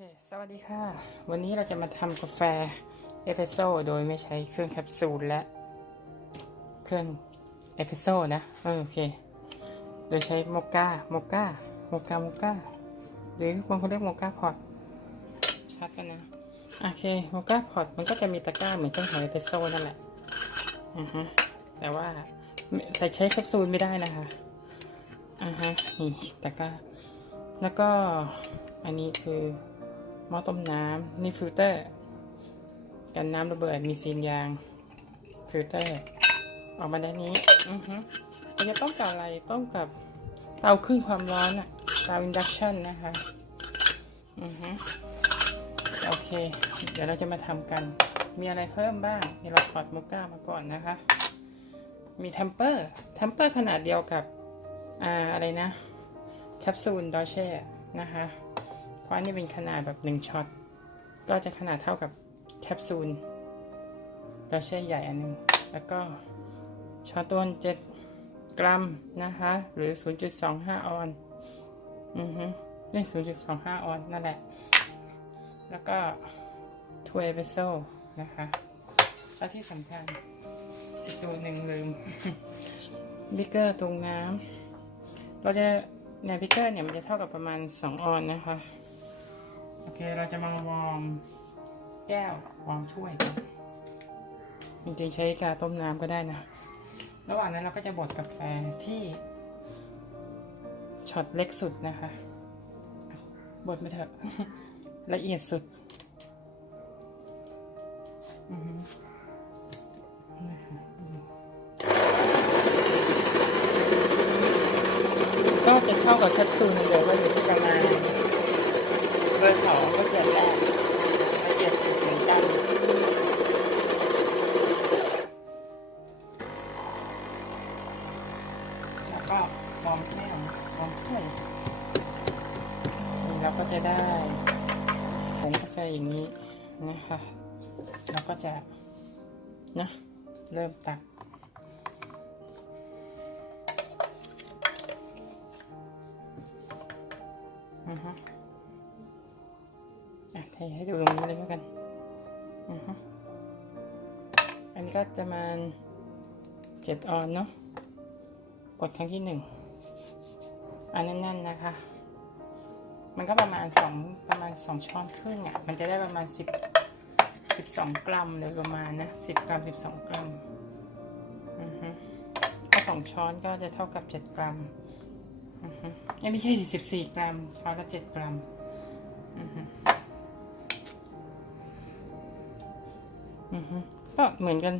สวัสดีค่ะ วันนี้เราจะมาทำกาแฟเอสเปรสโซ่โดยไม่ใช้เครื่องแคปซูลและเครื่องเอสเปรสโซ่นะเออโอเค โดยใช้โมกาโมกาโมกาโมกาหรือบางคนเรียกโมกาพอตชัดกันนะ โอเคโมกาพอตมันก็จะมีตะกร้าเหมือนเครื่องทำเอสเปรสโซ่นั่นแหละอือฮะแต่ว่าใส่ใช้แคปซูลไม่ได้นะคะอ่าฮะนี่ตะกร้า แล้วก็อันนี้คือ หม้อต้มน้ำนี่ฟิลเตอร์ กันน้ำระเบิดมีซีนยาง ฟิลเตอร์ ออกมาด้านนี้อือฮึเราจะต้องกับอะไรต้องกับเตาขึ้นความร้อนอะเตาอินดักชันนะคะอือฮึโอเค เดี๋ยวเราจะมาทำกัน มีอะไรเพิ่มบ้างเดี๋ยวเราถอดโมก้ามาก่อนนะคะ มีเทมเปอร์เทมเปอร์ขนาดเดียวกับอ่าอะไรนะ แคปซูลดอเช่นะคะ ราะอันนี้เป็นขนาดแบบ1ช็อตก็จะขนาดเท่ากับแคปซูลดอเช่ใหญ่อันหนึง แล้วก็ช้อนต้น7กรัมนะคะ หรือ 0.25 ออนอือฮึนี่0.25 ออนนั่นแหละ แล้วก็ถ้วยเอสเปรสโซนะคะแล้วที่สำคัญอีกตัวหนึ่งลืมบิกเกอร์ตรงน้ำเราจะเนี่ยพิกเกอร์เนี่ยมันจะเท่ากับประมาณ 2 ออนนะคะ เคเราจะมาวอร์มแก้ววอร์มถ้วยกันจริงๆใช้กาต้มน้ำก็ได้นะ ระหว่างนั้นเราก็จะบดกาแฟที่ช็อตเล็กสุดนะคะ บดมาเถอะ ละเอียดสุดก็จะเท่ากับแคปซูลเดียวก็อยู่ที่ประมาณ เบอร์สองก็เกิดแรกละเอียดสุดเหมือนกันแล้วก็วอร์มแก้ววอร์มถ้วยนี่เราก็จะได้ผงกาแฟอย่างนี้นะคะเราก็จะนะเริ่มตักอือฮึ อะเทให้ดูตรงนี้เลยกันอือฮึอันนี้ก็จะมาเจ็ดออนเนาะ กดครั้งที่หนึ่งอันนั้นๆนะคะ มันก็ประมาณสองประมาณสองช้อนครึ่งอะ่ะ มันจะได้ประมาณสิบสิบสองกรัมโดยประมาณนะสิบกรัมสิบสองกรัม อือฮึถ้าสองช้อนก็จะเท่ากับเจ็ดกรัม อือฮึไม่ใช่สิบสี่กรัม ช้อนละเจ็ดกรัม ก็เหมือนกัน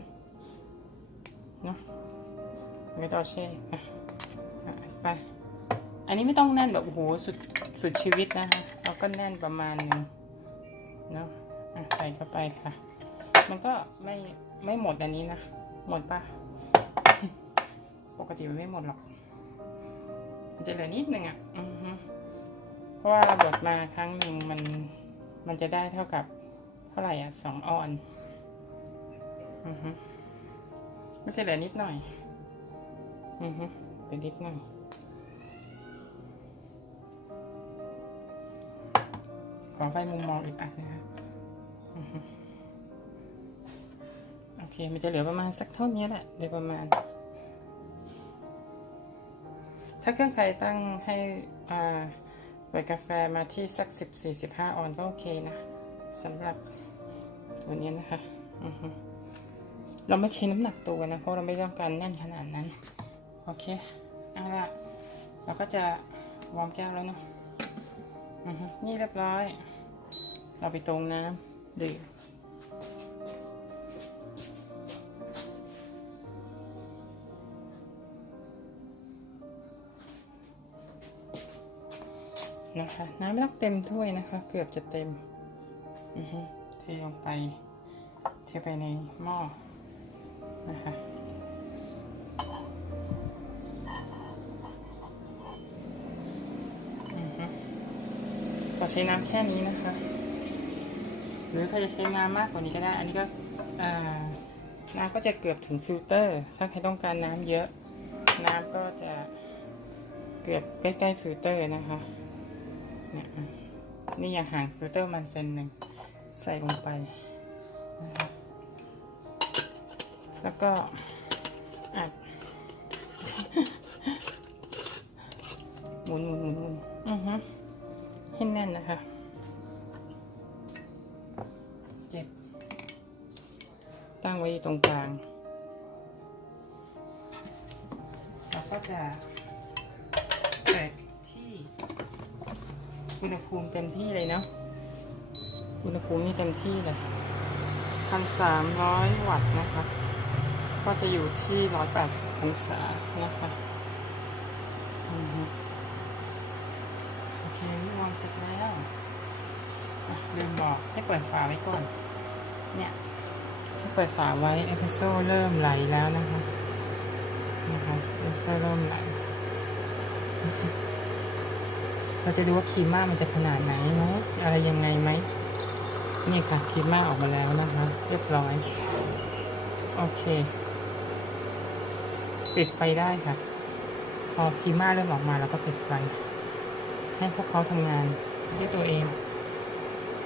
เนาะไม่ต้องเช่อ่อ่ไป อันนี้ไม่ต้องแน่นแบบโอ้โหสุดสุดชีวิตนะคะเราก็แน่นประมาณนึงเนาะใส่เข้าไปค่ะ มันก็ไม่ไม่หมดอันนี้นะ หมดปะปกติมันไม่หมดหรอก มันจะเหลือนิดนึงอะเพราะว่าบดมาครั้งหนึ่งมันมันจะได้เท่ากับเท่าไหร่อะสองออน มันจะเหลือนิดหน่อย อือฮึเหลือนิดหน่อย ขอไฟมุมมองอีกอันนะคะอือฮึโอเค มันจะเหลือประมาณสักเท่านี้แหละโดยประมาณ ถ้าเครื่องใครตั้งให้อ่าใบกาแฟมาที่สักสิบสี่สิบห้าออนก็โอเคนะสำหรับตัวนี้นะคะ อือฮึ เราไม่ใช้น้ำหนักตัวนะเพราะเราไม่ต้องการแน่นขนาดนั้น โอเคเอาละเราก็จะวอร์มแก้วแล้วเนาะนี่เรียบร้อย เราไปตรงน้ำดื่มนะคะน้ำไม่ต้องเต็มถ้วยนะคะ เกือบจะเต็มเทลงไป เทไปในหม้อ นะคะเราใช้น้ำแค่นี้นะคะ หรือถ้าจะใช้น้ำมากกว่านี้ก็ได้ อันนี้ก็น้ำก็จะเกือบถึงฟิลเตอร์ ถ้าใครต้องการน้ำเยอะ น้ำก็จะเกือบใกล้ๆฟิลเตอร์นะคะนี่ยนี่อย่างห่างฟิลเตอร์มันเซนหนึ่งใส่ลงไป แล้วก็อัดหมุนหมุนหมุนหมุนอือฮึให้แน่นนะคะเก็บ ตั้งไว้ตรงกลาง เราก็จะเปิดที่อุณหภูมิเต็มที่เลยเนาะ อุณหภูมินี่เต็มที่เลยพันสามร้อยวัตต์นะคะ ก็จะอยู่ที่ร้อยแปดสิบองศานะคะโอเคนี่วางเสร็จแล้วลืมบอกให้เปิดฝาไว้ก่อน เนี่ยให้เปิดฝาไว้เอสเปรสโซ่เริ่มไหลแล้วนะคะนะคะเอสเปรสโซ่เริ่มไหล เราจะดูว่าครีมมามันจะขนาดไหนเนาะอะไรยังไงไหมนี่ค่ะครีมมาออกมาแล้วนะคะ เรียบร้อย โอเค ปิดไฟได้ค่ะ พอคีมมาเริ่มออกมาเราก็ปิดไฟ ให้พวกเขาทำงานด้วยตัวเอง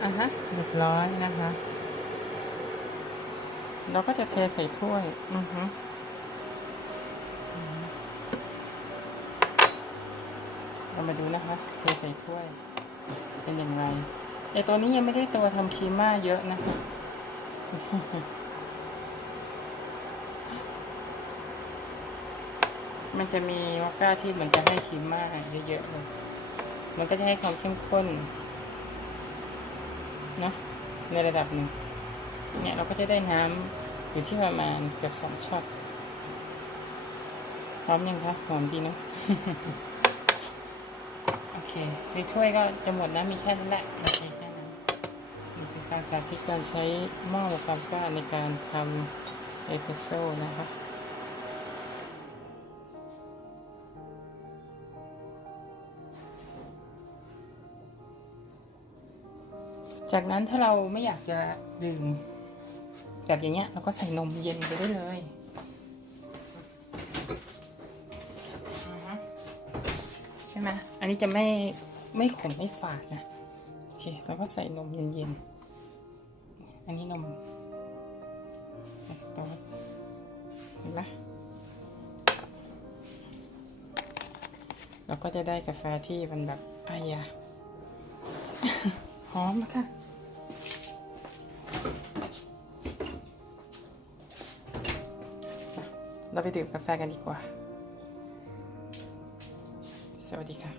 อะฮะเรียบร้อยนะคะ เราก็จะเทใส่ถ้วย อือฮึเรามาดูนะคะ เทใส่ถ้วย เป็นอย่างไรไอตัวนี้ยังไม่ได้ตัวทำครีมมาเยอะนะคะ มันจะมีวอก้าที่มันจะให้ครีมมากเยอะๆเลย มันก็จะให้ความเข้มข้นนะในระดับหนึ่ง เนี่ยเราก็จะได้น้ำอยู่ที่ประมาณเกือบสองช็อตพร้อมยังคะหอมดีเนอะโอเคในถ้วยก็จะหมดนะมีแค่นั้นแหละโอเคแค่นั้นนี่คือการสาธิตการใช้หม้อความก้าในการทำเอสเปรสโซ่นะคะ จากนั้นถ้าเราไม่อยากจะดื่มแบบอย่างเงี้ยเราก็ใส่นมเย็นไปได้เลยอือฮึใช่ไหมอันนี้จะไม่ไม่ขมไม่ฝาดนะโอเคเราก็ใส่นมเย็นๆอันนี้นมต่อเห็นไหมเราก็จะได้กาแฟที่มันแบบอายาหอมอะค่ะ เราไปดื่มกาแฟกันดีกว่า สวัสดีค่ะ